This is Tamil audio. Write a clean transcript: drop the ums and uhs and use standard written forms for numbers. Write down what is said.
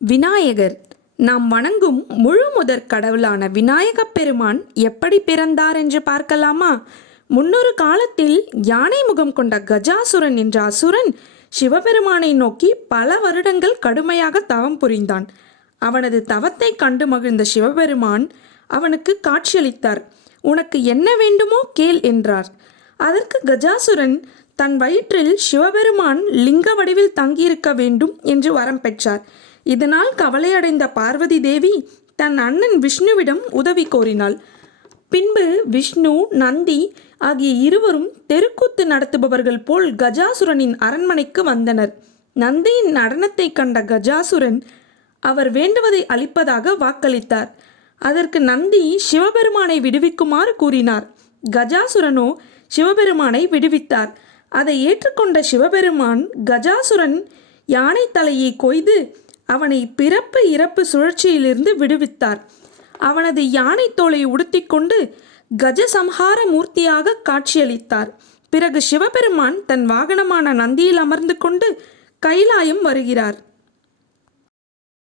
விநாயகர். நாம் வணங்கும் முழு முதற் கடவுளான விநாயகப் பெருமான் எப்படி பிறந்தார் என்று பார்க்கலாமா? முன்னொரு காலத்தில் யானை முகம் கொண்ட கஜாசுரன் என்ற அசுரன் சிவபெருமானை நோக்கி பல வருடங்கள் கடுமையாக தவம் புரிந்தான். அவனது தவத்தை கண்டு மகிழ்ந்த சிவபெருமான் அவனுக்கு காட்சியளித்தார். உனக்கு என்ன வேண்டுமோ கேள் என்றார். அதற்கு கஜாசுரன் தன் வயிற்றில் சிவபெருமான் லிங்க வடிவில் தங்கியிருக்க வேண்டும் என்று வரம் பெற்றார். இதனால் கவலையடைந்த பார்வதி தேவி தன் அண்ணன் விஷ்ணுவிடம் உதவி கோரினாள். பின்பு விஷ்ணு, நந்தி ஆகிய இருவரும் தெருக்கூத்து நடத்துபவர்கள் போல் கஜாசுரனின் அரண்மனைக்கு வந்தனர். நந்தியின் நடனத்தை கண்ட கஜாசுரன் அவர் வேண்டுவதை அளிப்பதாக வாக்களித்தார். அதற்கு நந்தி சிவபெருமானை விடுவிக்குமாறு கூறினார். கஜாசுரனோ சிவபெருமானை விடுவித்தார். அதை ஏற்றுக்கொண்ட சிவபெருமான் கஜாசுரன் யானை தலையை கொய்து அவனை பிறப்பு இறப்பு சுழற்சியிலிருந்து விடுவித்தார். அவனது யானை தோலை உடுத்திக்கொண்டு கஜசம்ஹார மூர்த்தியாக காட்சியளித்தார். பிறகு சிவபெருமான் தன் வாகனமான நந்தியில் அமர்ந்து கொண்டு கைலாயம் வருகிறார்.